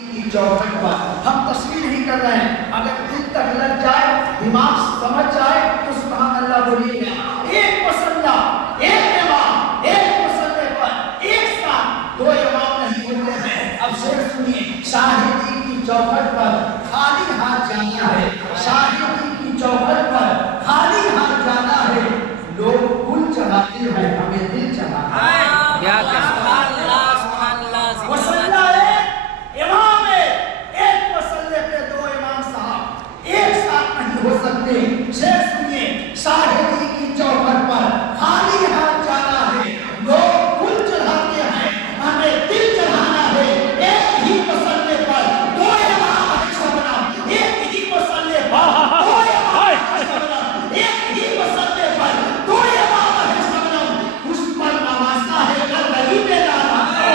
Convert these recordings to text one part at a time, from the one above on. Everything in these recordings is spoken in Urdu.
کی چوکھٹ پر ہم تصویر نہیں کر رہے ہیں. اگر دل تک لگ جائے, دماغ سمجھ جائے تو سبحان اللہ بولیے گا. ایک مسلح, ایک امام, ایک مسلح پر ایک ساتھ دو امام نہیں ہوتے ہیں. اب شعر سنیے. شاہدی کی چوکھٹ پر خالی ہاتھ جانا ہے, شاہدی کی چوکھٹ پر خالی ہاتھ جانا ہے. لوگ گل چڑھاتے ہیں, ہمیں دل چڑھانا ہے. کیا سبحان اللہ, سبحان اللہ. مسلح ہے, امام ہے, ایک مسلح پہ دو امام صاحب ایک ساتھ نہیں ہو سکتے. شعر سنیے. شاہدی کی چوکھٹ پر خالی ہاتھ جانا ہے, لوگ گل چڑھاتے ہیں, ہمیں دل چڑھانا ہے. ایک ہی مسلح پر دو امام ہے شبنم, ایک ہی مسلح پر دو امام ہے شبنم, ایک ہی مسلح پر دو امام ہے شبنم. اس پر نوازا ہے گندگی میں لانا ہے.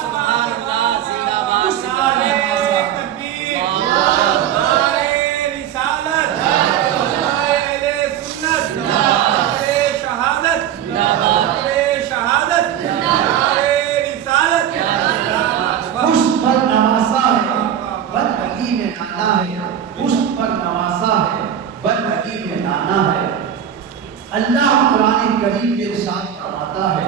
سبحان اللہ, زندہ باد, زندہ باد. اللہ قرآن کریم کے ارشاد فرماتا ہے,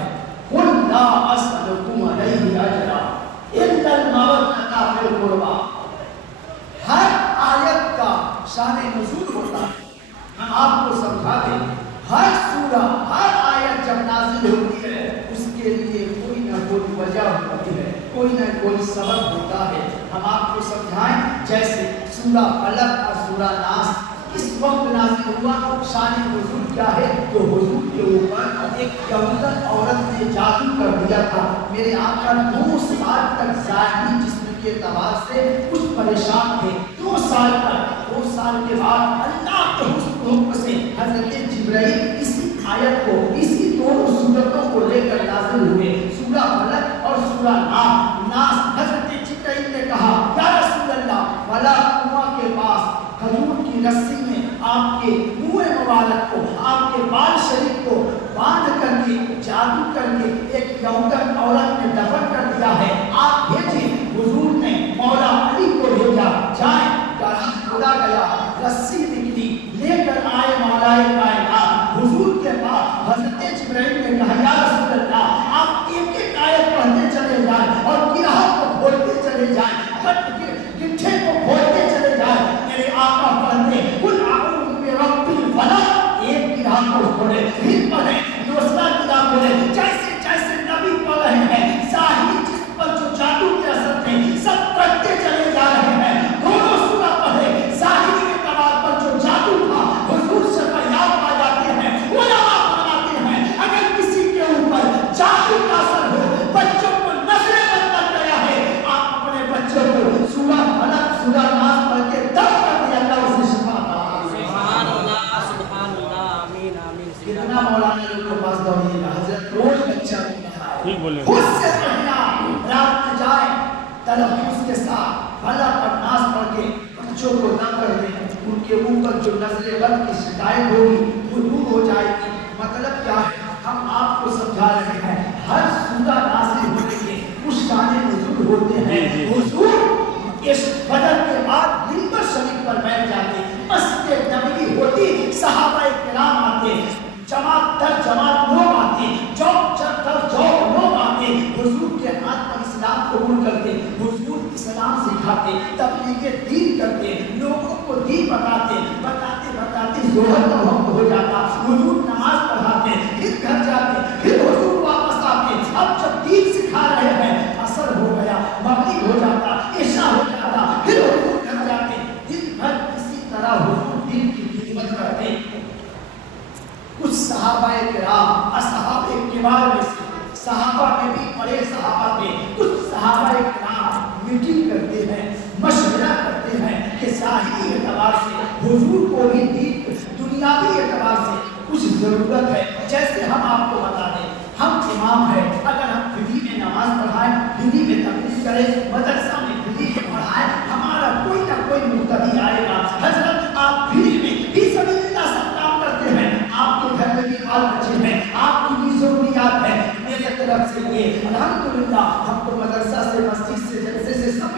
قل لا اسألکم علیہ اجرا الا المودۃ فی القربی. ہر آیت کا شان نزول ہوتا ہے. ہم آپ کو سمجھا دیں, ہر سورہ, ہر آیت جب نازل ہوتی ہے اس کے لیے کوئی نہ کوئی وجہ ہوتی ہے, کوئی نہ کوئی سبب ہوتا ہے. ہم آپ کو سمجھائیں. جیسے سورہ فلق اور سورہ ناس اس وقت نازل ہوا, شان نزول کیا ہے؟ تو حضور کے اوپر ایک یہودن عورت نے جادو کر دیا تھا. میرے آقا 2 سال تک ظاہری جسم کے اعتبار سے کچھ پریشان تھے. 2 سال تک. 2 سال کے بعد اللہ کے حکم سے حضرت جبرائیل اسی آیت کو, اسی دونوں سورتوں کو لے کر نازل ہوئے, سورہ فلق اور سورہ ناس. حضرت جبرائیل نے کہا, یا رسول اللہ, فلا کنواں کے پاس کھجور کی رسی میں آپ کے منہ مبارک کو, آپ کے بال شریف کو باندھ کر کے, جادو کر کے ایک یہودن عورت نے دفن کر دیا ہے. آپ بھیجیں. حضور نے مولا علی کو بھیجا, جائیں. کھولا گیا, رسی نکلی, لے کر آئے مولا کائنات حضور کے پاس. حضرت جبرائیل نے کہا, یا رسول اللہ, آپ ایک ایک آیت پڑھتے چلے جائیں اور گرہ کو کھولتے چلے جائیں, گٹھے کو کھولتے چلے جائیں. میرے آقا پڑھتے قل اعوذ برب الفلق, ایک گرہ کو کھولے, پھر پڑھیں, دوسرا گرہ کھولے. جیسے جیسے نبی پڑھ رہے ہیں, ظاہری جسم پر جو جادو کے اثر تھے سب کرتے چلے جا رہے ہیں. دونوں سورہ پڑھے, ظاہری کے اعتبار پر جو جادو تھا حضور سے فریاد پا جاتے ہیں. علماء فرماتے ہیں اگر کسی کے اوپر جادو کا اثر ہو, بچوں کو نظریں بند کر گیا ہے, آپ اپنے بچوں کو سورہ فلق سورہ ناس پڑھ کے دم کر دیا, اللہ اسے شفا عطا فرمائے. سبحان اللہ, سبحان اللہ, آمین آمین. کتنا مولانا لوگ کے پاس دوڑیے گا. حضرت روز بچہ خود سے پڑھنا, رات میں جائیں تلفظ کے ساتھ فلق اور ناس پڑھ کے بچوں کو دم کر دیں. ان کے اوپر جو نظر بد کی شکایت ہوگی وہ دور ہو جائے گی. مطلب کیا ہے؟ ہم آپ کو سمجھا رہے ہیں, ہر سورہ نازل ہونے کے کچھ شان نزول ہوتے ہیں. حضور اس بدر کے بعد منبر شریف پر بیٹھ جاتے, مسجد نبوی ہوتی, صحابہ کرام آتے, جماعت در جماعت لوگ آتے, چوک در چوک لوگ آتے, حضور کے ہاتھ پر اسلام قبول کرتے, حضور اسلام سکھاتے, تبلیغ دین کرتے, لوگوں کو دین بتاتے, بتاتے بتاتے ظہر کا وقت ہو جاتا, حضور نماز پڑھاتے, پھر گھر جاتے, پھر حضور واپس آتے. اب جب دین سکھا رہے ہیں, اثر ہو گیا, مغرب ہو جاتا, عشاء ہو جاتا, پھر حضور گھر جاتے. دن بھر اسی طرح حضور دین کی خدمت کرتے. کچھ صحابہ کرام, اصحاب کبار میں سے, صحابہ میں بھی بڑے صحابہ میں کچھ صحابہ کرام میٹنگ کرتے ہیں, مشورہ کرتے ہیں کہ ظاہری اعتبار سے حضور کو بھی دین, دنیاوی اعتبار سے کچھ ضرورت ہے. جیسے ہم آپ کو بتا دیں, ہم امام ہیں, اگر ہم فری میں نماز پڑھائیں, فری میں تقریر کریں, مدرسہ میں فری میں پڑھائیں, ہمارا کوئی نہ کوئی مقتدی آئے گا. حضرت آپ فری میں فی سبیل اللہ سب کام کرتے ہیں, آپ کے گھر میں بھی بال بچے ہیں, آپ کی بھی ضروریات ہیں. میرے طرف سے یہ الحمدللہ ہم کو مدرسہ سے, مسجد سے, جلسے سے سب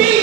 3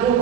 2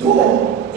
2,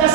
10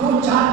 2-4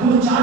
2-4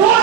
2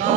2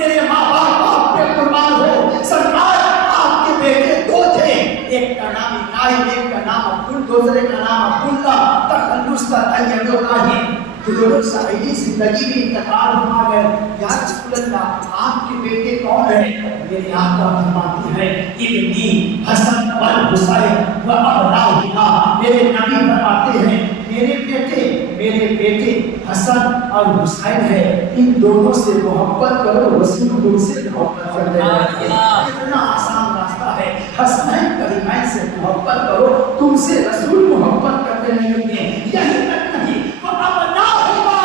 میرے ماں باپ آپ پہ قربان ہو. سرکار آپ کے بیٹے دو تھے, ایک کا نام ابراہیم, ایک کا نام عبدل, دوسرے کا نام عبداللہ. تخلص کا طیب ابراہیم دونوں ساحلی زندگی میں انتقال ہوا گئے. یا رسول اللہ آپ کے بیٹے کون ہیں؟ میرے آقا فرماتے ہیں ابنی حسن والحسین و ابناؤہما. میرے نبی فرماتے ہیں میرے بیٹے حسن اور حسین ہے, ان دونوں سے محبت کرو, رسول تم سے محبت کرتے ہیں. اتنا آسان راستہ ہے. حسنین کریمین سے محبت کرو, تم سے رسول محبت کرتے نہیں ہوتے. یہی تک نہیں, وہ ابناؤہما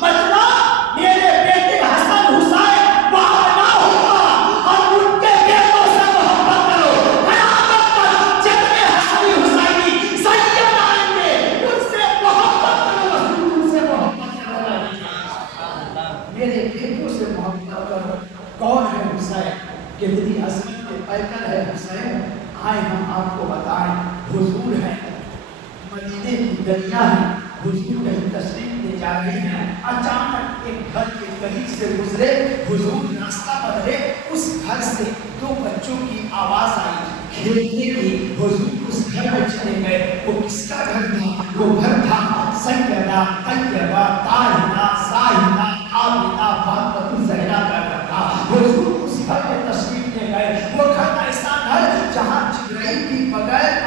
مطلب میرے بیٹے حسن حسین وہ ابناؤہما, اور ان کے بیٹوں سے محبت کرو. قیامت تک جتنے حسنی حسینی سید آئیں گے ان سے محبت کرو, رسول ان سے محبت کرو. میرے بیٹوں سے محبت کرو. کون ہے حسین؟ کتنی عظمت کے پیکر ہے حسین. آئے ہم آپ کو بتائیں. حضور ہے, مدینے کی گلیاں ہیں, حضور کہیں تشریف لے جا رہے ہیں, اچانک ایک گھر کے قریب سے گزرے, حضور راستہ بدلے, اس گھر سے دو بچوں کی آواز آئی کھیلنے کی. حضور اس گھر میں چلے گئے. وہ کس کا گھر تھا؟ وہ گھر تھا سیدہ طیبہ طاہرہ ساہرہ عابدہ فاطمہ زہرا کا گھر تھا. حضور اس گھر میں تشریف لے گئے. وہ گھر ایسا گھر جہاں جبرائیل بھی بغیر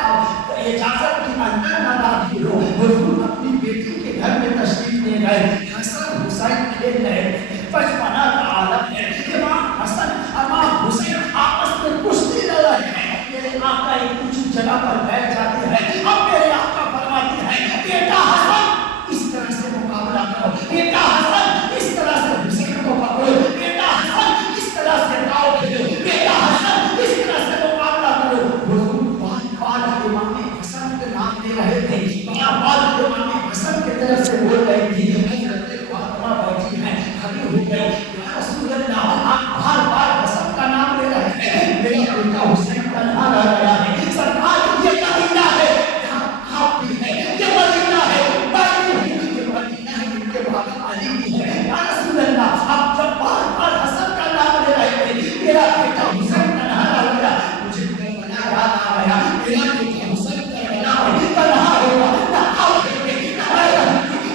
اجازت کے اندر نہ داخل ہو. حضور اپنی بیٹی کے گھر میں تشریف لے گئے. حسن حسین کھیل رہے ہیں, بچپنا کا عالم ہے. امام حسن امام حسین آپس میں کشتی لڑ رہے ہیں. میرے آقا ایک اونچی جگہ پر بیٹھ جاتے ہیں. اب میرے آقا فرماتے ہیں بیٹا حسن اس طرح سے مقابلہ کرو, بیٹا حسن اس طرح سے حسین کو پکڑو, بیٹا حسن اس طرح سے داؤ کھیلو, بیٹا حسن اس طرح سے مقابلہ کرو. حضور بار امام حسن کے نام لے رہے تھے, بار امام حسن کی طرف سے بول رہی تھی. حضرت فاطمہ بیٹھی ہیں, کھڑی ہو گئی. یا رسول اللہ آپ بار بار حسن کا نام لے رہے ہیں, میرا بیٹا حسین تنہا رہ گیا ہے. سرکار یہ مدینہ ہے, آپ بھی ہے, یہ مدینہ ہے, میں بھی ہوں, یہ مدینہ ہے, ان کے بعد علی بھی ہے. یا رسول اللہ آپ جب بار بار حسن کا نام لے رہے تھے, میرا بیٹا حسین تنہا رہ گیا. مجھے کربلا یاد آ گیا. میرا بیٹا حسین کربلا میں تنہا ہوگا, نہ آؤ گے نہ آئے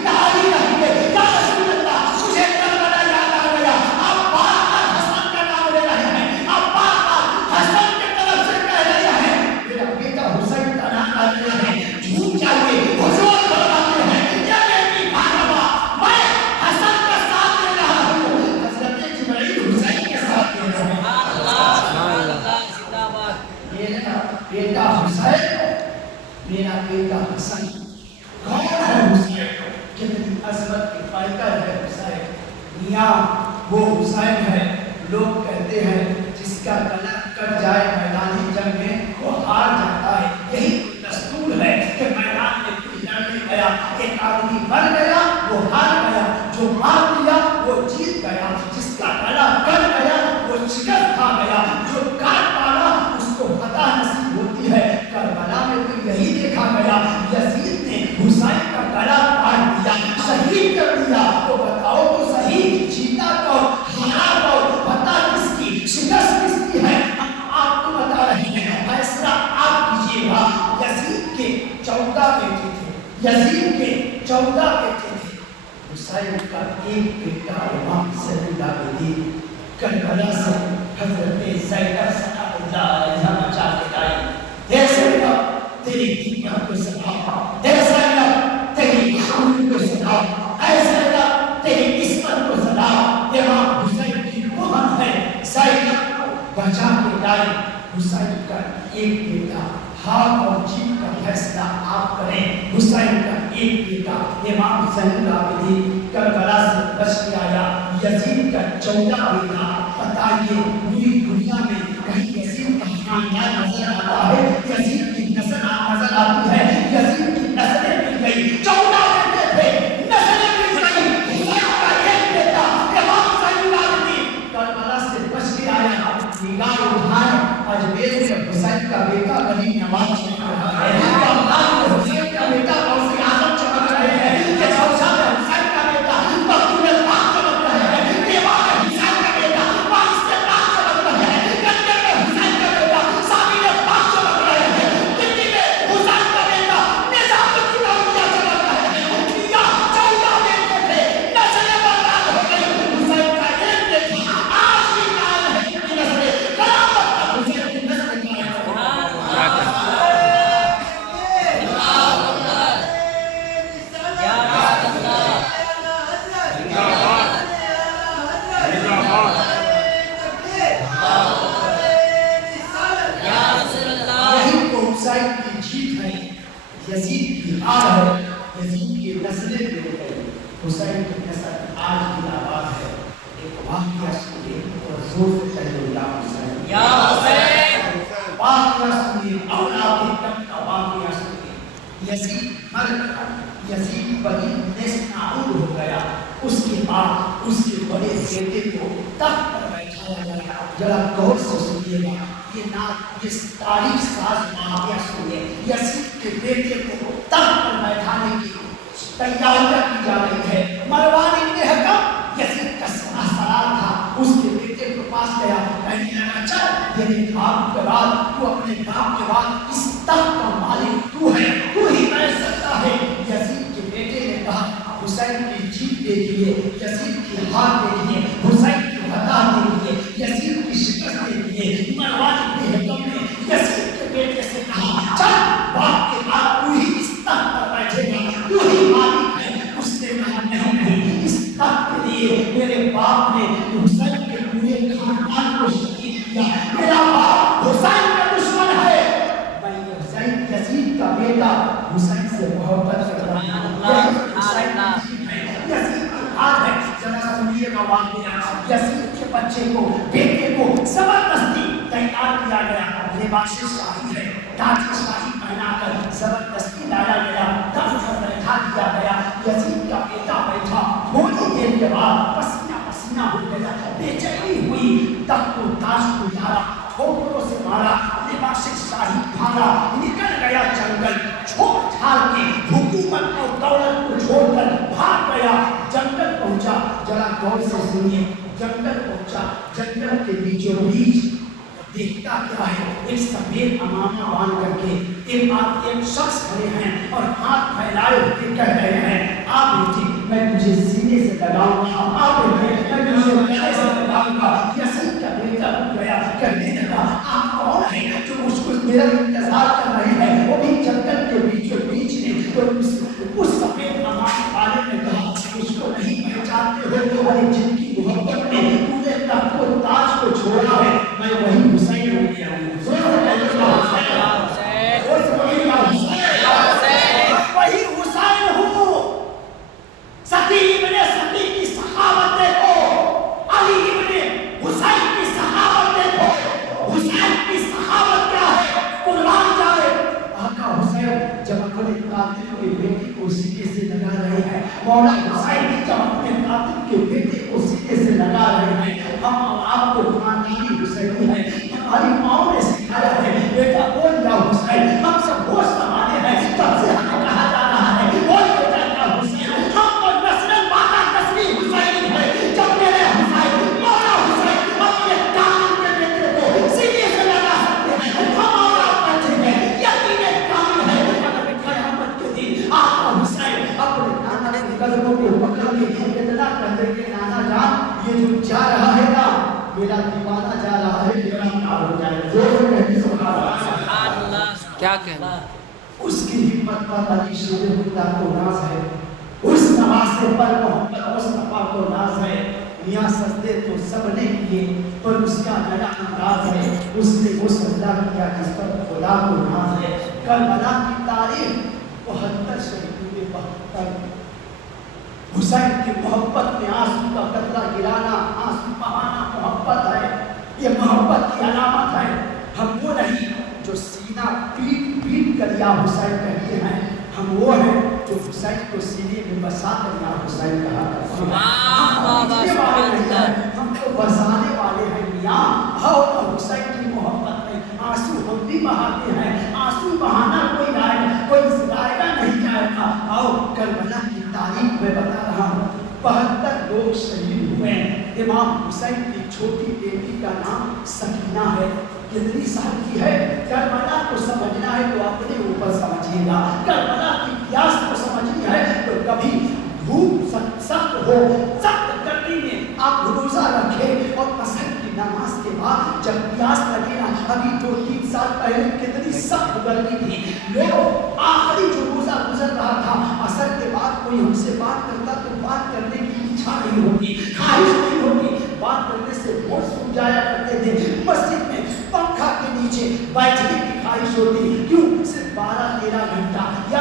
نہ علی رہیں گے. یا رسول اللہ مجھے کربلا یاد آ گیا. آپ بار بار حسن کا نام لے رہے ہیں, آپ بار بار حسن کی طرف سے کہہ رہے ہیں میرا بیٹا حسین تنہا رہ گیا ہے. جھوٹ جائیے. حضور فرماتے ہیں یا بیٹی فاطمہ میں حسن کا ساتھ دے رہا ہوں, حضرت جبرائیل حسین کے ساتھ دے رہا ہوں. میرا بیٹا حسین, میرا بیٹا حسن. کون ہے حسین؟ کتنی عظمت کے پیکر ہے حسین. میاں وہ حسین ہے, لوگ کہتے ہیں جس کا گلا کٹ جائے میدانی جنگ میں وہ ہار جاتا ہے. یہی دستور ہے کہ میدان میں کوئی لڑنے گیا, ایک آدمی مر گیا وہ ہار گیا, جو مار دیا وہ جیت گیا, جس کا گلا کٹ گیا وہ شکست کھا گیا, جو کاٹ پالا اس کو فتح نصیب ہوتی ہے. کربلا میں تو یہی دیکھا گیا, یزید نے حسین کا گلا کاٹ دیا, شہید کر دیا. تو بتاؤ تو صحیح, جیتا کون, ہارا کون, فتح کس کی, شکست کس کی ہے؟ آپ کو بتا رہے ہیں. فیصلہ آپ کیجیے گا. یزید کے 14 بیٹے تھے, یزید کے 14 بیٹے تھے. حسین کا ایک بیٹا امام سید العابدین کربلا سے حضرت زینب سلام اللہ علیہا بچا کے لائی. اے زینب تیری دنیا کو سلام, اے زینب تیری حمل کو سلام, اے زینب تیری عصمت کو سلام. امام حسین کی مہر ہے, زینب بچا کے لائی. حسین کا ایک بیٹا, ہار اور جیت کا فیصلہ آپ کریں. حسین کا ایک بیٹا امام زین العابدین کربلا سے بچ کے آیا. یزید کا 14 بیٹا. بتائیے پوری دنیا میں کہیں یزید کا خاندان نظر آتا ہے, یزید کی نسل نظر آتی ہے, یزید کی نسلیں مل گئی. 14 بیٹے تھے, نسلیں مل گئی. حسین کا ایک بیٹا امام زین العابدین کربلا سے بچ کے آیا. نگاہ اٹھائے, اجمیر میں حسین کا بیٹا غنی نواز چمک رہا ہے. بغداد میں حسین کا بیٹا غوث اعظم چمک رہے ہیں. یہ چوسا میں حسین کا بیٹا مقبول پاک چمک رہے ہیں. دیوان میں حسین کا بیٹا یزید کی آگ ہے، یزید کی نسلیں گر گئی، حسین کی نسل آج کی آباد ہے۔ ایک واقعہ سنیے اور زور سے کہیے یا حسین، یا حسین، واقعہ سنیے، اولاد تک کا واقعہ سنیے۔ یزید مر گیا، یزید بنی نیستنابود ہو گیا، اس کے بعد اس کے بڑے بیٹے کو تخت پر بیٹھایا گیا۔ ذرا غور سے سنیے گا، یہ تاریخ ساز واقعہ سنیے۔ یزید کے بیٹے کو تخت پر بیٹھانے کی تیاریاں کی جا رہی ہے۔ مروان ابن حکم یزید کا سالار تھا، اس کے بیٹے کے پاس گیا، کہنے لگا چل یعنی باپ کے بعد تو اپنے باپ کے بعد اس تخت کا مالک تو ہے، تو ہی بیٹھ سکتا ہے۔ یزید کے بیٹے نے کہا حسین کی جیت دیکھیے، یزید کی ہار دیکھیے، حسین کی فتح دیکھیے، یزید کی شکست دیکھیے۔ مروان ابن حکم نے یزید کے بیٹے سے کہا چل باپ کے بعد تو ہی اس تخت پر بیٹھے گا، تو ہی مالک ہے۔ اس نے کہا نہیں، اس تخت کے لیے میرے باپ نے حسین کے پورے خاندان کو شہید کیا، میرا باپ حسین کا دشمن ہے۔ میں حسین یزید کا بیٹا حسین سے محبت کرتا ہوں، حسین یزید کی ہار ہے۔ ذرا سنیے گا واقعہ، یزید کے بچے کو بیٹے کو زبردستی تیار کیا گیا، لباس شاہی ہے، تاج شاہی پہنا کر زبردستی لایا گیا، تخت پر بیٹھا دیا گیا۔ یزید کا بیٹا بیٹھا، تھوڑی دیر کے بعد پسینہ پسینہ ہو گیا، بے چینی ہوئی، تخت و تاج کو اتارا، ٹھوکروں سے مارا، لباس شاہی پھاڑا، نکل گیا جنگل، چھوڑ چھاڑ کے حکومت اور دولت کو چھوڑ کر بھاگ گیا، جنگل پہنچا۔ ذرا غور سے سنیے، جنگل پہنچا، جنگل کے بیچوں بیچ دیکھتا کیا ہے، ایک سفید امامہ باندھ کر کے ایک شخص کھڑے ہیں اور ہاتھ پھیلائے ہوئے کہہ رہے ہیں آپ بیٹے میں تجھے سینے سے لگاؤں گا، آپ بیٹے میں تجھے گلے سے لگاؤں گا۔ یزید کا بیٹا اٹھ گیا، کہنے لگا آپ کون ہیں جو مجھ کو میرا انتظار کر رہے ہیں؟ وہ بھی جنگل کے بیچوں بیچ نے تو اس سفید امامہ والے نے کہا مجھ کو نہیں پہچانتے ہو، اور جن کی محبت میں تو نے تخت و تاج کو چھوڑا ہے، میں وہی حسین ہو گیا ہوں۔ وہی حسین ہوں۔ ستی ابن ستی کی سخاوت دیکھو، علی ابن حسین کی سخاوت دیکھو، حسین کی سخاوت کیا ہے، قربان جائے۔ آقا حسین جب اپنے قاتل کے بیٹے کو سینے سے لگا رہے ہیں، مولا حسین جب اپنے قاتل کے بیٹے کو سینے سے لگا رہے ہیں، ہم آپ کو خاندانی حسینی ہے، ہماری ماں نے سکھایا ہے بیٹا بول جا حسین، ہم سب ہوش سنبھالے ہیں، تب سے ہمیں کہا جا رہا ہے بول بیٹا جا حسین، ہم کو نسل ماتا نسلی حسین ہے۔ جب میرے حسین مولا حسین اپنے کامل کے بیٹے کو سینے سے لگا سکتے ہیں، ہمارا بچے ہیں یقین کامل ہے۔ اگر قیامت کے دن آقا حسین اپنے نانا کے قدموں کو پکڑ کے اتنا کہہ دیں گے نانا جان یہ جو جا رہا ہے نا میرا دیوانہ جا رہا ہے، میرا کار ہو جائے گا۔ زور کہتے سبحان اللہ، کیا کہنا، اس کی حکمت پر علی شیر خدا کو ناز ہے، اس نواسے پر محمد مصطفیٰ کو ناز ہے۔ میاں سجدے تو سب نے کیے پر اس کا نیا انداز ہے، اس نے وہ سجدہ کیا جس پر خدا کو ناز ہے۔ کربلا کی تاریخ 72 شہیدوں 72 حسین کی محبت میں آنسو کا قطرہ گرانا، آنسو بہانا محبت ہے، یہ محبت کی علامت ہے۔ ہم وہ نہیں جو سینہ پیٹ پیٹ کر یا حسین کہتے ہیں، ہم وہ ہیں جو حسین کو سینے میں بسا کر یا حسین کہا کرتے ہیں۔ ہم کو بسانے والے ہیں میاں، آؤ تو حسین کی محبت میں آنسو ہم بھی بہاتے ہیں۔ آنسو بہانا کوئی ضائع نہیں جائے گا۔ آؤ کربلا کی تاریخ میں بتا رہا ہوں، 72 لوگ شہید ہوئے۔ امام حسین کی چھوٹی بیٹی کا نام سکینہ ہے، کتنی سال کی ہے؟ کربلا کو سمجھنا ہے تو اپنے اوپر سمجھیے گا، کربلا کی پیاس کو سمجھنی ہے تو کبھی دھوپ سخت ہو، سخت گرمی میں آپ روزہ رکھیں اور عصر کی نماز کے بعد جب پیاس لگے نا، ابھی 2-3 سال پہلے کتنی سخت گرمی تھی، لوگ آخری جو روزہ گزر رہا تھا عصر کے بعد کوئی ہم سے بات کرتا تو بات کرنے کی اچھا نہیں ہوتی، خواہش نہیں ہوتی، بات کرنے سے بہت سوکھ جایا کرتے تھے۔ مسجد میں پنکھا کے نیچے بیٹھنے کی خواہش ہوتی، کیوں؟ صرف 12-13 گھنٹہ یا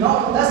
9-10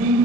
3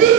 3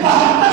72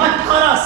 18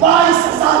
22,000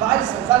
22,000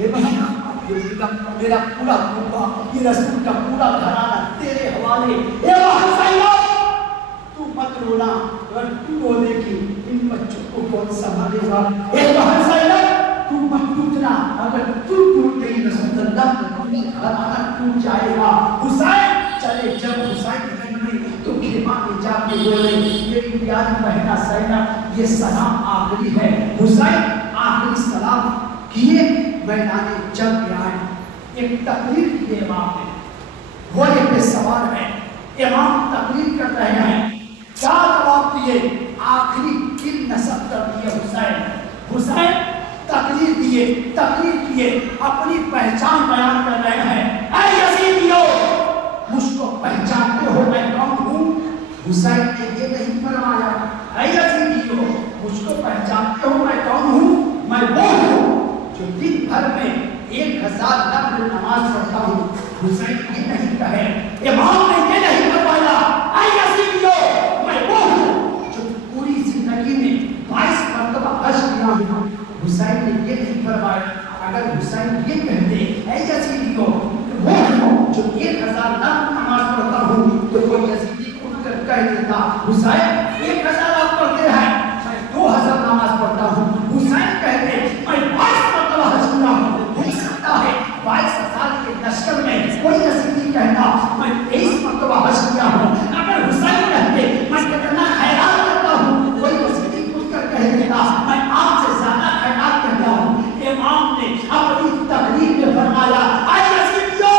یہ بہنا میرا پورا کنبہ، یہ رسول کا پورا گھرانہ تیرے حوالے. اے حسین تو مت رونا، اگر تو رو دے گی ان بچوں کو کون سنبھالے گا؟ اے حسین تو مت ٹوٹنا، اگر تو ٹوٹ گئی رسول اللہ کا پورا گھرانہ ٹوٹ جائے گا. حسین چلے جب حسین تو خیمہ میں جا کے بولے میری پیاری بہنا زینب یہ سلام آخری ہے. حسین آخری سلام کیے میدان جنگ میں آئے. ایک تقریر کی امام نے، گھوڑے پہ سوار ہے، امام تقریر کر رہے ہیں. کیا جواب دیے؟ آخری کن نسب کر دیے حسین. حسین تقریر کیے اپنی پہچان بیان کر رہے ہیں. اے یزیدیو مجھ کو پہچانتے ہو میں کون ہوں؟ حسین نے یہ نہیں فرمایا اے یزیدیو مجھ کو پہچانتے ہو میں کون ہوں؟ میں وہ ہوں جو دن بھر میں 1000 نفل نماز پڑھتا ہوں. حسین یہ نہیں کہے، امام نے یہ نہیں فرمایا اے یزیدیو میں وہ ہوں جو پوری زندگی میں 22 مرتبہ حج کیا ہوں. حسین نے یہ نہیں فرمایا. اگر حسین یہ کہتے اے یزیدیو وہ ہوں جو 1000 نماز پڑھتا ہوں تو کوئی یزیدی اٹھ کر کہہ دیتا حسین 1000 آپ پڑھتے ہیں میں 2000 نماز پڑھتا ہوں. حسین کہتے میں 22 مرتبہ حج کیا ہوں. ہو سکتا ہے 22,000 کے لشکر میں کوئی یزیدی کہتا میں 23 مرتبہ حج کیا ہوں. اگر حسین کہتے میں کتنا خیرات کرتا ہوں کوئی یزیدی اٹھ کر کہہ دیتا میں آپ سے زیادہ خیرات کرتا ہوں. امام نے اپنی تقریر میں فرمایا اے یزیدیو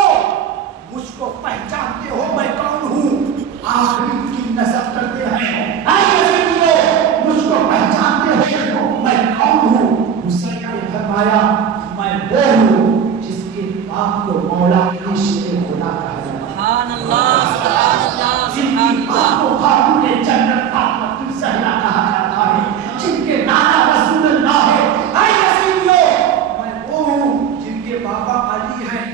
مجھ کو پہچانتے ہو میں کون ہوں؟ آخری کی نسب کرتے ہیں. اے یزیدیو مجھ کو پہچانتے ہو میں کون ہوں؟ حسین نے فرمایا میں وہ ہوں جس کے باپ کو مولا کی شیر خدا کہا جاتا ہے. سبحان اللہ سبحان اللہ جن سبحان کی باپ کو خاتون جنت فاطمہ الزہرا کہا جاتا ہے، جن کے نانا رسول اللہ ہے. اے یزیدیو میں وہ ہوں جن کے بابا علی ہیں.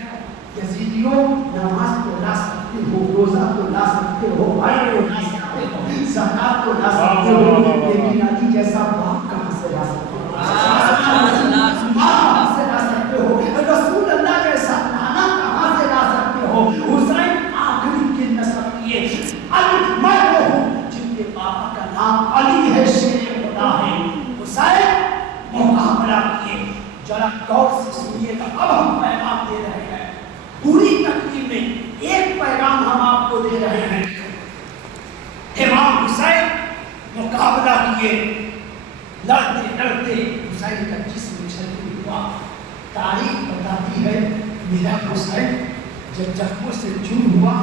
یزیدیو نماز کو لا سکتے ہو، روزہ کو لا سکتے ہو، حج کو لا سکتے ہو، زکات کو لا سکتے ہو، لیکن علی جیسا باپ کہاں سے لا سکتے ہو؟ کہاں سے لا سکتے ہو؟ رسول اللہ جیسا نانا کہاں سے لا سکتے ہو؟ حسین آخری کی نسب کیے. علی میں وہ ہوں جن کے پاپا کا نام علی ہے، شیر خدا ہے. حسین مقابلہ کیے. ذرا غور سے سنیے گا. اب ہم پیغام دے رہے ہیں پوری تقریر میں ایک پیغام ہم آپ کو دے رہے ہیں. امام حسین مقابلہ کیے. لڑتے حسین کا جسم شہید ہوا. تاریخ بتاتی ہے میرا حسین جب زخموں سے چور ہوا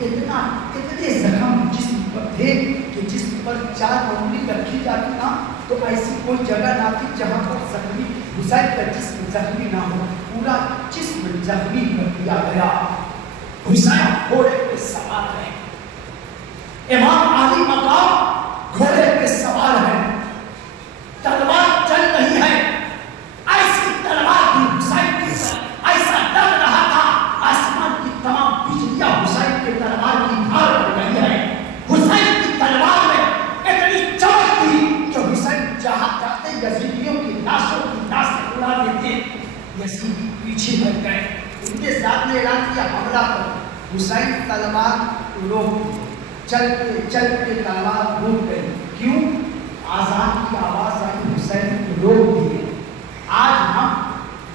اتنے زخم جسم پر تھے کہ جسم پر 4 انگلی رکھی جاتی نا تو ایسی کوئی جگہ نہ تھی جہاں پر زخمی حسین کا جسم زخمی نہ ہو. پورا جسم زخمی کر دیا گیا. حسین گھوڑے پہ سوار ہے. امام علی مقام گھوڑے پہ سوار ہے. تلوار چل رہی ہے. ایسی تلوار بھی حسین کی ایسا لگ رہا تھا آسمان کی تمام بجلیاں حسین کے تلوار کی دھار پڑ گئی ہے. حسین کی تلوار میں اتنی چمک تھی کہ حسین جہاں جاتے یزیدیوں کی لاشوں کی لاشیں اڑا دیتے. یزیدی پیچھے ہٹ گئے. ان کے ساتھ نے اعلان کیا حملہ کرو. حسین تلوار روک دی. چل کے تلوار روک گئی. کیوں؟ آزان کی آواز آئی حسین روک دیے. آج ہم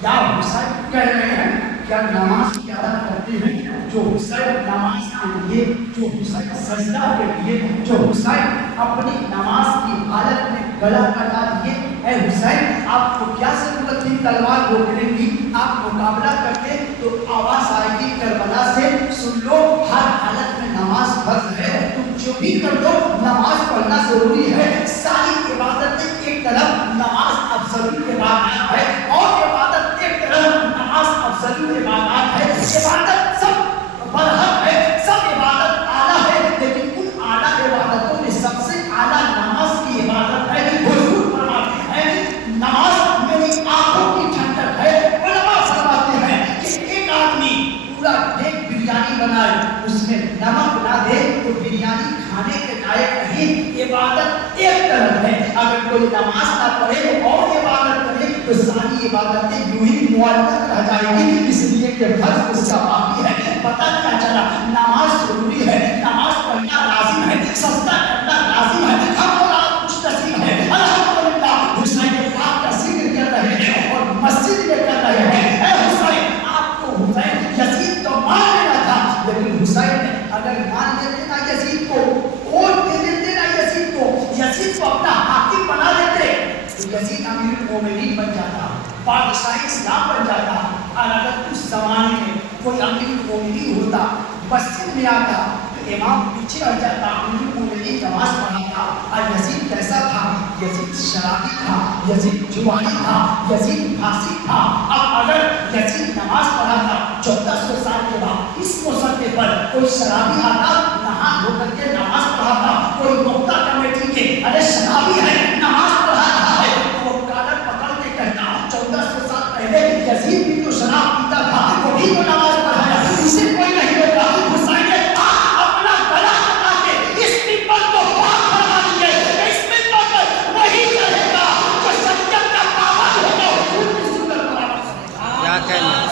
یا حسین کہہ رہے ہیں کیا نماز کی ادا کرتے ہیں جو حسین نماز کے لیے، جو حسین سجدہ کے لیے، جو حسین اپنی نماز کی حالت میں گلا کٹا دیے. اے حسین آپ کو کیا ضرورت تھی تلوار روکنے کی؟ آپ مقابلہ کرتے تو آواز آئے گی کربلا سے سن لو ہر حالت میں نماز فرض ہے. تم جو بھی کر دو نماز پڑھنا ضروری ہے. ساری عبادتیں ایک طرف، نماز افضل عبادت ہے، اور عبادت ایک طرف، نماز افضل عبادت ہے. عبادت سب برحق ہے، سب عبادت اعلیٰ ہے، لیکن ان اعلیٰ عبادتوں میں سب سے اعلیٰ نماز کی عبادت ہے. حضور فرماتے ہیں نماز میری آنکھوں کی ٹھنڈک ہے. علماء فرماتے ہیں کہ ایک آدمی پورا ایک بریانی بنائے اس میں نمک نہ دے تو بریانی کھانے کے لائق نہیں. عبادت ایک طرف ہے. اگر کوئی نماز نہ پڑھے اور عبادت کرے تو ساری کی عبادتیں یوں ہی معلق رہ جائیں گی، اس لیے کہ فرض اس کا باقی ہے۔ پتہ کیا چلا؟ نماز ضروری ہے، نماز پڑھنا لازم ہے، سجدہ کرنا لازم ہے، ہم اور آپ کچھ نصیب ہے۔ الحمدللہ حسین پاک کا ذکر کر رہے ہیں اور مسجد میں کر رہے ہیں۔ اے حسین، آپ کو حسین یزید تو مان لینا تھا، لیکن حسین نے اگر مان لیتے نا یزید کو، ووٹ دے دیتے نا یزید کو اپنا حاکم بنا دیتے تو یزید امیر المومنین بن جاتا، بادشاہ اسلام بن جاتا۔ اور اگر اس زمانے میں کوئی امیر المومنین ہوتا، مسجد میں آتا تو امام پیچھے ہٹ جاتا، امیر المومنین نماز پڑھاتا۔ اور یزید کیسا تھا؟ یزید شرابی تھا، یزید جوانی تھا، یزید فاسق تھا۔ اب اگر یزید نماز پڑھاتا 1400 سال کے بعد اس مسئلے پر کوئی شرابی آتا، نہا دھو کر کے نماز پڑھاتا، کوئی نقطہ کمیٹی کے ارے شرابی ہے نماز پڑھا رہا ہے، تو وہ کالر پکڑ کے کہتا 1400 سال پہلے یزید بھی تو شراب پیتا تھا، وہ بھی تو نماز پڑھایا، اسے کوئی نہیں ہوگا۔ حسین نے اپنا گلا ہٹا کے اس ممبر کو پاک کروا دیے، اس ممبر پر وہی رہے گا جو شریعت کا پابند ہوگا، حضور کی سنت پر عمل کرے گا۔ کیا کہنا؟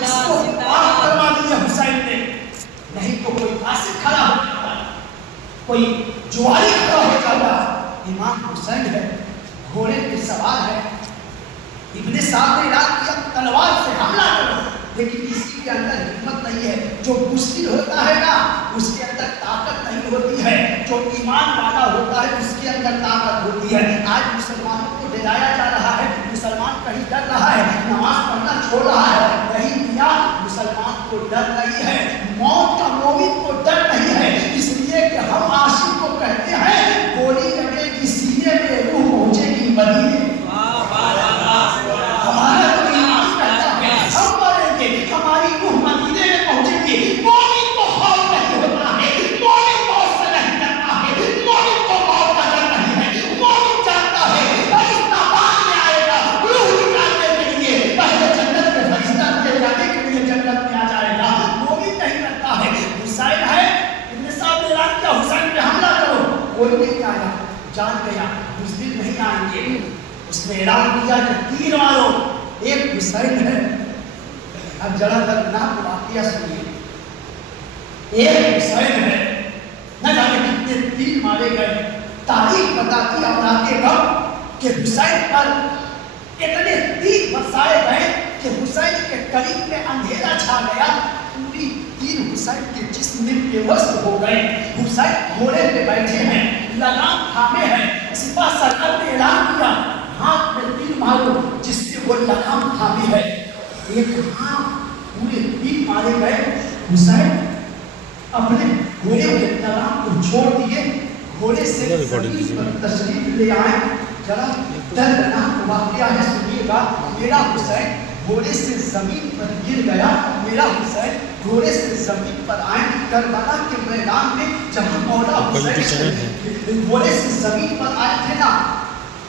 اس کو پاک کروا دیا حسین نے، نہیں تو کوئی فاسق کھڑا ہو جاتا، کوئی جواری کھڑا ہو جاتا۔ امام حسین ہے، گھوڑے پہ سوار ہے، ابن سعد نے ارادہ کیا تلوار سے حملہ کرو، لیکن کسی کے اندر ہمت نہیں ہے۔ جو بزدل ہوتا ہے نا اس کے اندر طاقت نہیں ہوتی ہے، جو ایمان والا ہوتا ہے اس کے اندر طاقت ہوتی ہے۔ آج مسلمانوں کو ڈرایا جا رہا ہے، مسلمان کہیں ڈر رہا ہے، نماز پڑھنا چھوڑ رہا ہے، نہیں دیا مسلمان کو ڈر نہیں ہے، موت کا مومن کو ڈر نہیں ہے، اس لیے کہ ہم عاشق کو کہتے ہیں گولی لگے گی سینے میں روح پہنچے گی مدینے۔ ہمارا تو ایمان کہتا ہے ہم مریں گے ہماری روح مدینے میں پہنچے گی۔ مومن کو خوف نہیں ہوتا ہے، مومن موت سے نہیں ڈرتا ہے، مومن کو موت کا ڈر نہیں ہے، مومن جانتا ہے فرشتہ بعد میں آئے گا روح نکالنے کے لیے، پہلے جنت میں فرشتہ لے جانے کے لیے جنت میں آ جائے گا۔ مومن نہیں ڈرتا ہے۔ حسین ہے، ابن صاحب نے اعلان کیا حسین پہ حملہ کرو، کوئی نہیں آیا، جان گیا بزدل نہیں آئیں گے۔ اس نے اعلان کیا کہ تیر مارو، ایک حسین ہے۔ اب ذرا دردناک واقعہ سنیے، ایک حسین ہے، نہ جانے کتنے تیر مارے گئے۔ تاریخ بتاتی اولاد غم کہ حسین پر اتنے تیر برسائے گئے کہ حسین کے قریب میں اندھیرا چھا گیا، پوری تیر حسین کے جسم میں پیوست ہو گئے۔ حسین گھوڑے پہ بیٹھے ہیں، لگام تھامے ہیں، سپاہ سالار نے اعلان کیا ہاتھ میں تیر مارو، جس سے وہ لگام تھامی ہے۔ ایک ہاتھ پورے تیر مارے گئے، حسین اپنے گھوڑے کے لگام کو چھوڑ دیے، گھوڑے سے زمین پر تشریف لے آئے۔ ذرا دردناک واقعہ ہے، سنیے گا۔ میرا حسین گھوڑے سے زمین پر گر گیا، میرا حسین گھوڑے سے زمین پر آئے کربلا کے میدان میں، جہاں مولا حسین گھوڑے سے زمین پر آئے تھے نا،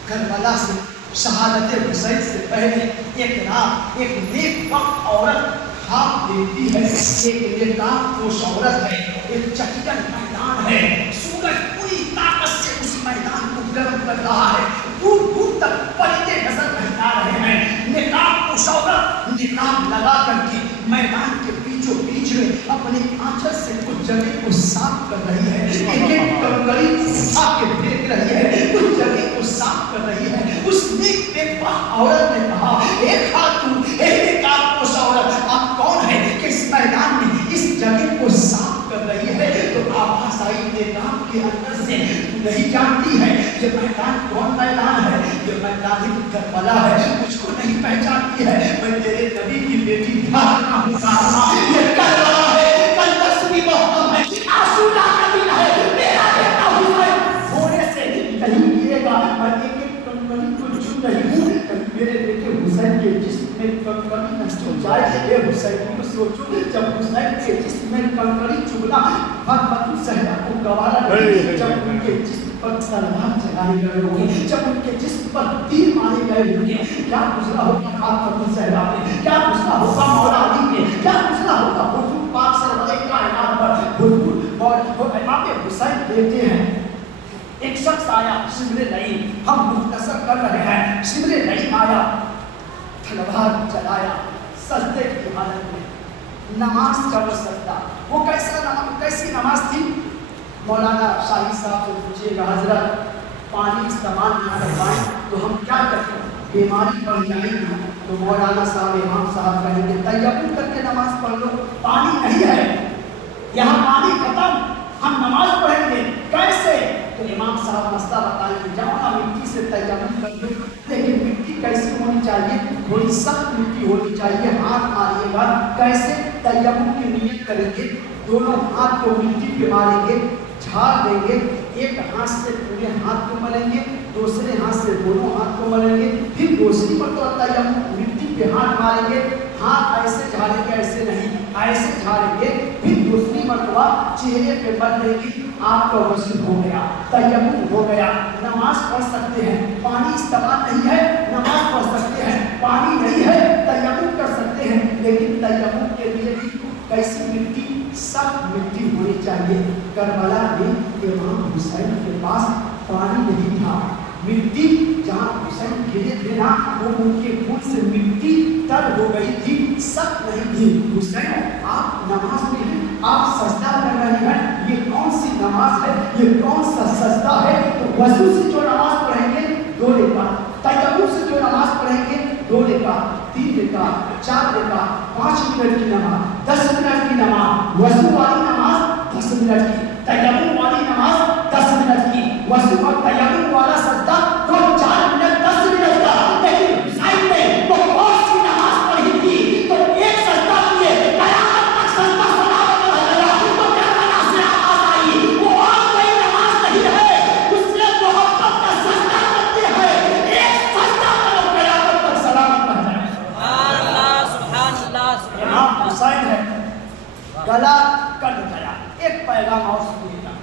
کربلا سے شہادت حسین سے پہلے ایک رات ایک نیک وقت عورت خواب دیکھتی ہے، ایک نیکام کوش عورت ہے، ایک چٹکن میدان ہے، سورج پوری طاقت سے اس میدان کو گرم کر رہا ہے، دور دور تک پرندے نظر نہیں آ رہے ہیں۔ نقاب کوش عورت نقاب لگا کر کے میدان کے بیچوں بیچ میں اپنی آنچل سے کچھ جگہ کو صاف کر رہی ہے، ایک ایک کنکری اٹھا کے پھینک رہی ہے، کچھ جگہ کو صاف کر رہی ہے۔ اس نیک بےپاک عورت نے کہا، اے خاتون، اے نقاب پوش عورت، آپ کون ہیں کہ اس میدان میں اس جگہ کو صاف کر رہی ہے؟ تو آواز آئی نقاب کے اندر سے، نہیں جانتی ہے یہ میدان کون میدان ہے؟ یہ میدان کربلا ہے، مجھ کو نہیں پہچانتی ہے، میں تیرے نبی کی بیٹی فاطمہ ہوں۔ یہ کربلا ہے، کل بھی محرم ہے، عاشورہ کا دن ہے، میرا بیٹا حسین گھوڑے سے کہیں گرے گا، میں ایک ایک کنکری کو چھو رہی ہوں، میرے بیٹے حسین کے جسم میں کنکری نہ چھو جائے۔ اے حسین کو سوچو، جب حسین کے جسم میں کنکری چھونا فاطمہ زہرا کو گوارا نہیں، جب ان کے جسم پر تلوار چلائی گئے ہوگی، جب ان کے جسم پر تیر مارے گئے ہوگی، کیا گزرا ہوگا فاطمہ زہرا پہ، کیا گزرا ہوگا مولا علی پہ، کیا گزرا ہوگا حضور پاک سرور کائنات پر۔ حضور اور امام حسین دیتے ہیں، ایک شخص آیا، شبر نعیم، ہم مختصر کر رہے ہیں، شبر نعیم آیا، تلوار چلایا سجدے کی حالت میں. نماز کا وہ سجدہ, وہ کیسی نماز تھی؟ مولانا شاہی صاحب سے پوچھیے گا, حضرت پانی استعمال نہ کر پائیں تو ہم کیا کرتے ہیں, بیماری بڑھ جائے گی. تو مولانا صاحب امام صاحب کہیں گے تیمم کر کے نماز پڑھ لو. پانی نہیں ہے یہاں, پانی ختم, ہم نماز پڑھیں گے کیسے؟ تو امام صاحب مسئلہ بتائیں گے جہاں مٹی سے تیمم کر لو, لیکن مٹی کیسی ہونی چاہیے؟ تھوڑی سخت مٹی ہونی چاہیے. ہاتھ ماریے گا کیسے؟ تیمم کی نیت کریں گے, دونوں ہاتھ کو مٹی پہ ماریں گے, جھاڑ دیں گے, ایک ہاتھ سے پورے ہاتھ کو ملیں گے, دوسرے ہاتھ سے دونوں ہاتھ کو ملیں گے, پھر دوسری مرتبہ تیمم مٹی پہ ہاتھ ماریں گے. ہاتھ ایسے جھاڑیں گے, ایسے نہیں, ایسے جھاڑیں گے, پھر دوسری مرتبہ چہرے پہ مل دیں گے. آپ کا غسل ہو گیا, تیمم ہو گیا. نماز پڑھ سکتے ہیں, پانی استعمال نہیں ہے, نماز پڑھ سکتے ہیں. پانی نہیں ہے, تیمم کر سکتے ہیں, لیکن تیمم کے لیے بھی کیسی مٹی؟ سخت مٹی ہونی چاہیے. کربلا میں امام حسین کے پاس پانی نہیں تھا, مٹی جہاں حسین گرے تھے نا, وہ ان کے خون سے مٹی تر ہو گئی تھی, سخت نہیں تھی. حسین آپ نماز میں ہیں, آپ سجدہ کر رہے ہیں, یہ کون سی نماز ہے, یہ کون سا سجدہ ہے؟ تو وضو سے جو نماز پڑھیں گے 2 رکعت, تیمم سے جو نماز پڑھیں گے 2 رکعت, 3 رکعت, 4 رکعت, 5 منٹ کی نماز, 10 منٹ کی نماز. وضو والی نماز 10 منٹ کی, تیمم والی نماز 10 منٹ کی. وضو اور تیمم والا سجدہ تو 4 منٹ 10 منٹ کا. لیکن حسین نے وہ کون سی نماز پڑھی تھی؟ تو ایک سجدہ کیے, قیامت تک سجدہ سلامت رہ گیا. تو کربلا سے آواز آئی, وہ اور کوئی نماز نہیں ہے, اس سے محبت کا سجدہ کرتے ہیں, ایک سجدہ کرو, قیامت تک سلامت رہ جائے. سبحان اللہ سبحان اللہ سبحان امام حسین ہے, گلا کٹ گیا, ایک پیغام اور سنیے گا,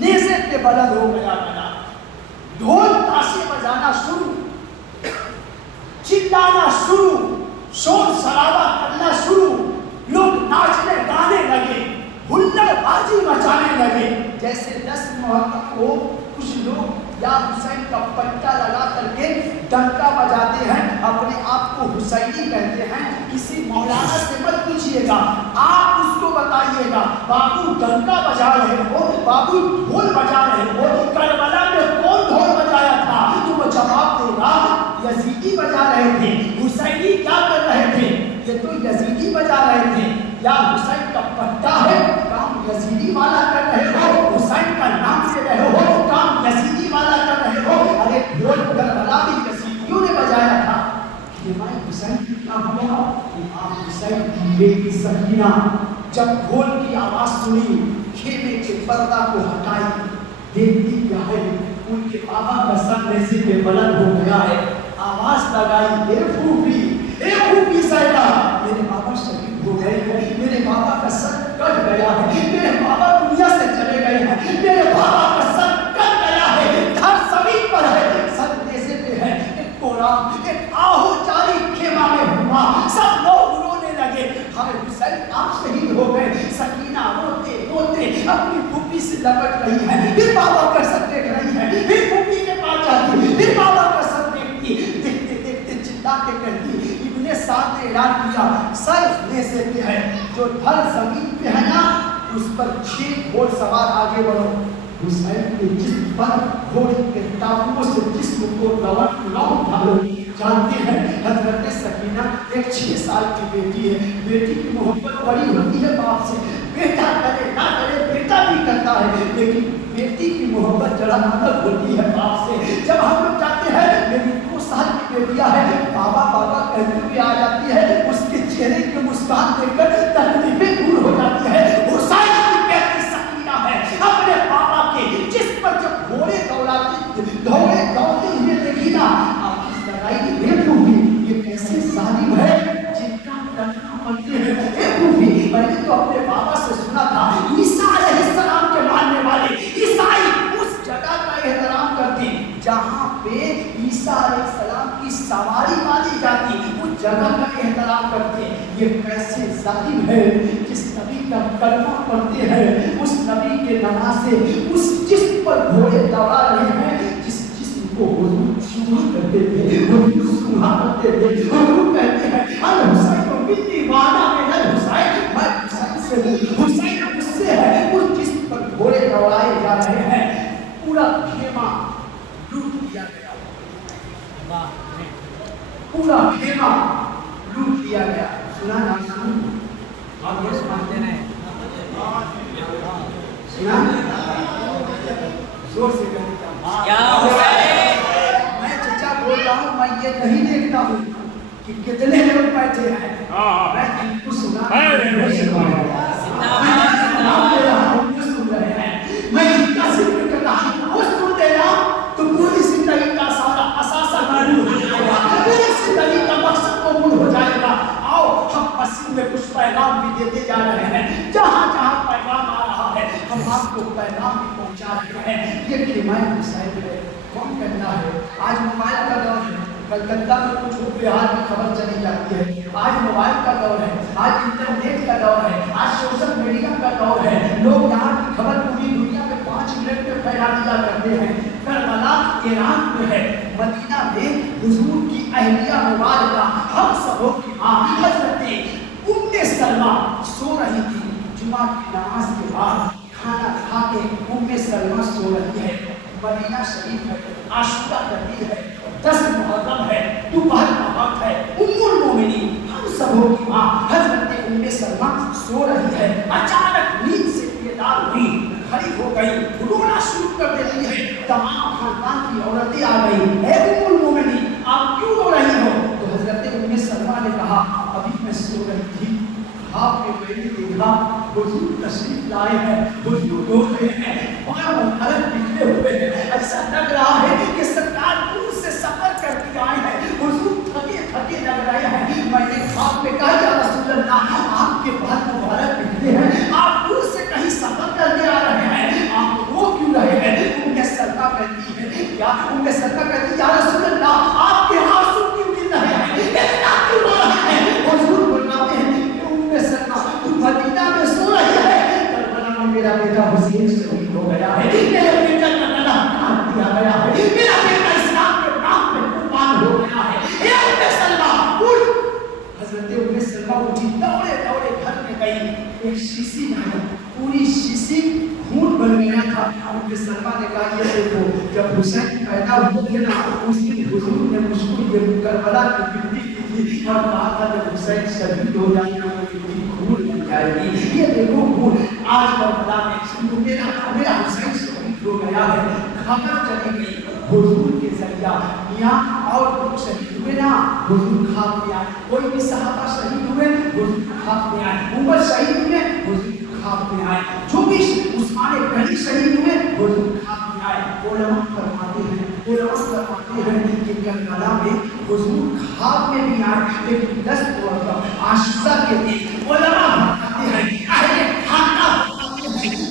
نیزے پہ بلند ہو گیا گلا, ڈھول تاشے بجانا شروع, چلانا شروع, شور شرابہ کرنا شروع, لوگ ناچنے گانے لگے, ہلڑ بازی مچانے لگے. جیسے 10 محرم کو کچھ لوگ یا حسین کا پٹا لگا کر کے ڈنکا بجاتے ہیں, اپنے آپ کو حسینی کہتے ہیں. کسی مولانا سے مت پوچھیے گا, آپ اس کو بتائیے گا بابو ڈنکا بجا رہے ہو, بابو ڈھول بجا رہے ہو, کربلا میں کون ڈھول بجایا تھا؟ تو وہ جواب دے گا یزیدی بجا رہے تھے. حسینی کیا کر رہے تھے؟ یہ تو یزیدی بجا رہے تھے. یا حسین کا پٹا ہے, کام یزیدی والا کر رہے ہو, حسین کا نام سے رہے ہو, کام یزیدی والا کر رہے ہو. ارے ڈھول کربلا بھی یزیدیوں نے بجایا تھا. امام حسین کی کیا ہوا؟ امام حسین کی بیٹی سکینہ جب ڈھول کی آواز سنی, خیمے کے پردہ کو ہٹائی, دیکھتی کیا ہے, ان کے بابا کا سر نیزے پہ بلند ہو گیا ہے. آواز لگائی, اے پھوپھی سیدہ, میرے بابا شہید ہو گئے ہیں, میرے بابا کا سر کٹ گیا ہے, میرے بابا دنیا سے چلے گئے ہیں, میرے بابا کا سر کٹ گیا ہے, گھر زمین پر ہے, سر نیزے پہ ہے. ایک کوڑا, ایک آہو جاری خیمہ میں ہوا, سب لوگ رونے لگے, ہائے حسین آپ شہید ہو گئے. سکینہ روتے روتے اپنی پھوپھی سے لپٹ رہی ہے, پھر بابا کا سر دیکھ رہی ہے, پھر پھوپھی کے پاس جاتی, پھر بابا کا سر دیکھتی, دیکھتے دیکھتے چلا کے کہتی, ابن سعد نے اعلان کیا سر نیزے پہ ہے, جو دھر زمین پہ ہے نا اس پر 6 گھوڑ سوار آگے بڑھو. حسین کے جسم پر گھوڑے کے ٹاپوں سے جسم کو لوٹ ڈالو. جانتے ہیں حضرت سکینہ ایک 6 سال کی بیٹی ہے, بیٹی کی محبت بڑی ہوتی ہے باپ سے, بیٹا کرے نہ کرے بیٹا بھی کرتا ہے, لیکن بیٹی کی محبت ذرا الگ ہوتی ہے باپ سے. جب ہم لوگ جاتے ہیں میری 2 سال کی بیٹیاں ہے, بابا بابا کہتے ہوئے آ جاتی ہے, اس کے چہرے کی مسکان دیکھ کر تکلیفیں دور ہو جاتی ہے. حسین کی بیٹی سکینہ ہے, اپنے بابا کے جس پر جب گھوڑے دوڑتے ہوئے دیکھی نا, یہ کیسے ظالم ہے جن کا ڈنکا بنتے ہیں. میں نے تو اپنے بابا سے سنا تھا عیسیٰ علیہ السلام کے ماننے والے عیسائی اس جگہ کا احترام کرتے جہاں پہ عیسیٰ علیہ السلام کی سواری والی جاتی, اس جگہ کا احترام کرتے. یہ کیسے ظالم ہے, جس نبی کا کلمہ پڑھتے ہیں, اس نبی کے نماز سے اس جسم پر گھوڑے دوڑا رہے ہیں, جس جسم کو حضور سنا کرتے تھے، حضور سنا کرتے تھے، حضور کہتے ہیں الحسین کو کتنی وعدہ میں الحسین، میں حسین سے ہوں، حسین مجھ سے ہے، اس جس پر گھوڑے دوڑائے جا رہے ہیں پورا خیمہ لوٹ لیا گیا، پورا خیمہ لوٹ لیا گیا. سنا نہ سنا آپ یہ سمجھتے ہیں سنا زور سے کہتا ہوں میں چچا بول رہا ہوں، میں یہ نہیں دیکھتا ہوں کہ کتنے لوگ بیٹھے ہیں، میں ان کو سنا میں جن کا ذکر کر رہا ہوں وہ سن دینا تو پوری زندگی کا سارا اثاثہ معلوم ہو جائے گا، پوری زندگی کا مقصد قبول ہو جائے گا. آؤ ہم مسجد میں کچھ پیغام بھی دیتے جا رہے ہیں، جہاں جہاں پیغام آ رہا ہے ہم آپ کو پیغام بھی پہنچا رہے ہیں. یہ حمایت مسائل ہے، کون کہتا ہے؟ آج موبائل کا دور ہے، کلکتہ میں کچھ ہو بہار کی خبر چلی جاتی ہے. آج موبائل کا دور ہے، آج انٹرنیٹ کا دور ہے، آج سوشل میڈیا کا دور ہے. لوگ یہاں کی خبر پوری دنیا میں 5 منٹ میں پھیلا دیا کرتے ہیں. کربلا ایران میں ہے، مدینہ میں حضور کی اہلیہ مبارکہ ہم سبوں کی ماں حضرت ام سلمہ سو رہی تھی. جمعہ کی نماز کے بعد کھانا کھا کے ام سلمہ سو رہی ہے. مدینہ شریف ہے، عاشورہ کا دن ہے، 10 محرم ہے، دوپہر کا وقت ہے. ام المومنین ہم سبوں کی ماں حضرت ام سلمہ سو رہی ہے. اچانک نیند سے بیدار ہوئی، کھڑی ہو گئی، رونا شروع کر دیتی ہے. تمام خاندان کی عورتیں آ گئی، اے ام المومنین آپ کیوں رو رہی ہو؟ تو حضرت ام سلمہ نے کہا ابھی میں سو رہی تھی، آپ کے بیٹے دیکھا حضور تشریف لائے ہیں، حضور رو رہے ہیں، بار مبارک نکلے ہوئے ہیں، ایسا لگ رہا ہے کہ سرکار دور سے سفر کر کے آئے ہیں، حضور تھکے تھکے لگ رہے ہیں. میں نے خواب میں کہا یا رسول اللہ آپ کے بال مبارک نکلے ہیں، آپ دور سے کہیں سفر کر کے آ رہے ہیں، آپ رو کیوں رہے ہیں؟ ام سلمہ کہتی ہے یا ام سلمہ کہتی ہے یا رسول اللہ آپ کے آنسو کیوں گر رہے ہیں، اتنا کیوں رو رہے ہیں؟ حضور فرماتے ہیں مدینہ میں سو رہی ہے، کربلا میں میرا بیٹا حسین شہید ہو گیا ہے، میرا بیٹا کربلا کاٹ دیا گیا ہے، میرا بیٹا اسلام کے نام پہ قربان ہو گیا ہے. اے ام سلمہ اٹھ. حضرت ام سلمہ اٹھی، دوڑے دوڑے گھر میں گئی. ایک شیشی لائی، پوری شیشی خون بن گیا تھا. ام سلمہ نے کہا یہ دیکھو جب حسین پیدا ہوئے تھے نا اس دن حضور نے مجھ کو یہ کربلا کی مٹی دی تھی اور کہا تھا جب حسین شہید ہو جائے گا خون بن جائے گی. یہ دیکھو خون آج کربلا میں میرا حسین شہید ہو گیا ہے. خبر چلی گئی حضور کے ذریعہ یہاں اور لوگ شہید ہوئے نا حضور خواب میں آئے. کوئی بھی صحابہ شہید ہوئے حضور خواب میں آئے. عمر شہید ہوئے حضور خواب میں آئے. جو بھی عثمان غنی شہید ہوئے حضور خواب میں آئے. علماء فرماتے ہیں کہ کربلا میں حضور خواب میں بھی آئے لیکن 10 مرتبہ عاشورہ کے دن علماء فرماتے ہیں اہل خانہ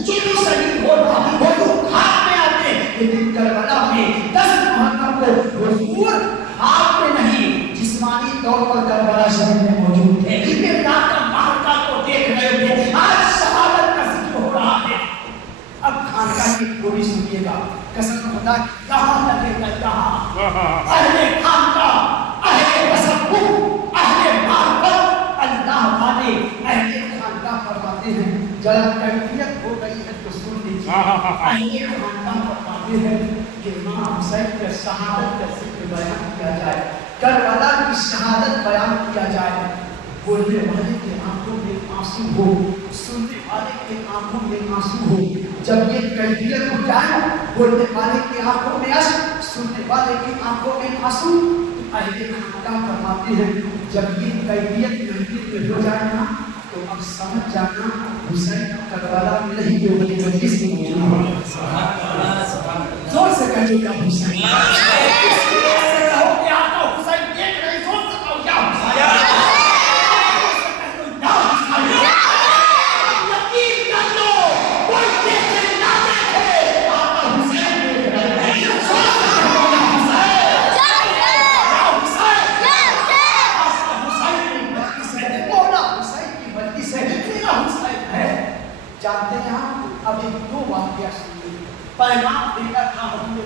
جو بھی شہید ہوتا حضور خواب میں آتے لیکن کربلا میں 10 مرتبہ حضور خواب میں نہیں جسمانی طور پر کربلا شہید میں موجود تھے. یہ کا معرکہ کو دیکھ رہے تھے. آج شہادت کا ذکر ہو رہا ہے. اب خانقاہ کی گولی سنیے گا، قسم خدا کہاں لگے گا جہاں اہل خانقاہ اہل تصوف اہل معرفت اللہ والے اہل خانقاہ فرماتے ہیں جب کیفیت ہو گئی ہے تو سن لیجیے. اہل خانقاہ فرماتے ہیں کہ امام حسین کی شہادت کا ذکر بیان کیا جائے، کربلا کی شہادت بیان کیا جائے. بولنے والے کے آنکھوں میں آنسو ہو، سننے والے کے آنکھوں میں آنسو ہو. جب یہ کیفیت ہو جائے بولنے والے کی آنکھوں میں اشک، سننے والے کی آنکھوں میں آنسو. اہل خانقاہ فرماتے ہیں جب یہ کیفیت کیفیت ہو جائے نا تو اب سمجھ جانا حسین کربلا میں نہیں جو بڑی مجلس میں موجود ہے. زور سے کہیے گا حسین جانتے ہیں. اب ایک 2 واقعہ سنیے. پیغام دینا تھا حضور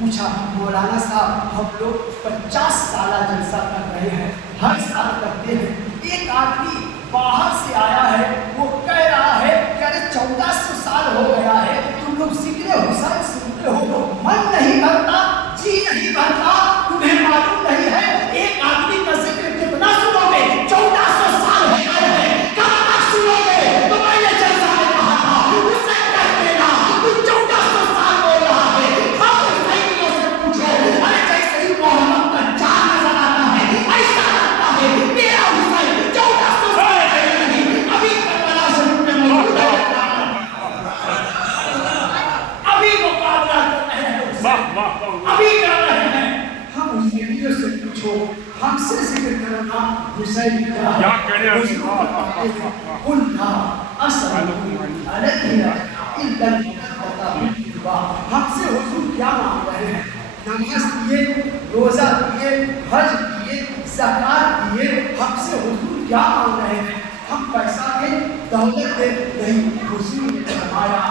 پوچھا مولانا صاحب ہم لوگ 50 سالہ جلسہ کر رہے ہیں، ہر سال کرتے ہیں، ایک آدمی باہر سے آیا ہے، وہ کہہ رہا ہے کہ ارے 1400 سال ہو گیا ہے تم لوگ ذکر حسین سنتے ہو، من نہیں بھرتا، جی نہیں بھرتا، تمہیں معلوم نہیں ہے ایک آدمی کا ذکر کتنا سنو گے؟ 1400 سال ہو گئے ہیں، کب تک سنو گے؟ تو میں یہ جلسہ میں کہا تھا حسین کہہ دینا تو 1400 سال ہو رہا ہے، ہم حسینیوں سے پوچھو، ارے جیسے ہی محمد کا چاند نظر آتا ہے ایسا لگتا ہے میرا حسین 1400 سال نہیں، ابھی کربلا شریف میں موجود ہے، ابھی مقابلہ کر رہے ہیں حسین، ابھی کر رہے ہیں، ہم حسینیوں سے پوچھو، ہم سے ذکر کرنا حسین کیا کہنے ہیں؟ قل لا اسألكم علیہ الا التقوی، ہم سے حضور کیا مانگ رہے ہیں؟ نماز دیے، روزہ دیے، حج دیے، زکات دیے، ہم سے حضور کیا مانگ رہے ہیں؟ ہم پیسہ دیں، دولت دیں، نہیں، حضور نے فرمایا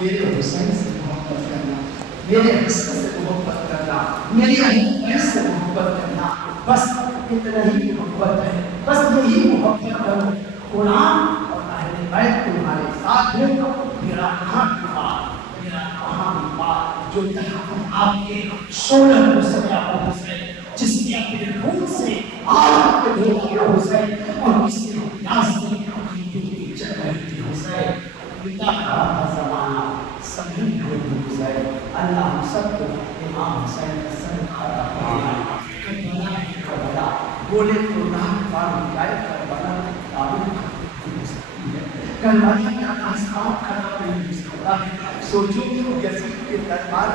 میرے حسین سے محبت کرنا، میرے حسن سے محبت کرنا، میری اہل سے محبت کرنا، بس اتنا ہی محبت ہے، بس یہی محبت کرو، قرآن اور اہل بیت تمہارے ساتھ ہے، میرا کہاں بات، میرا کہاں بات، جو تحقیق آپ کے 16 مسئلہ حسین، جس نے اپنے خون سے عالم کو دھویا حسین، اور اس کے احتیاط سے اپنی دل چل رہی تھی حسین، پتا کا زمانہ سبھی ہوئی حسین، اللہ ہم سب کو امام حسین کا صدقہ عطا فرمائے، کربلا بولے تو نام پار جائے، کربلا تعبیر کرتی ہو سکتی ہے، کربلا کا آسمان کھڑا نہیں ہو سکتا ہے، سوچو یزید کے دربار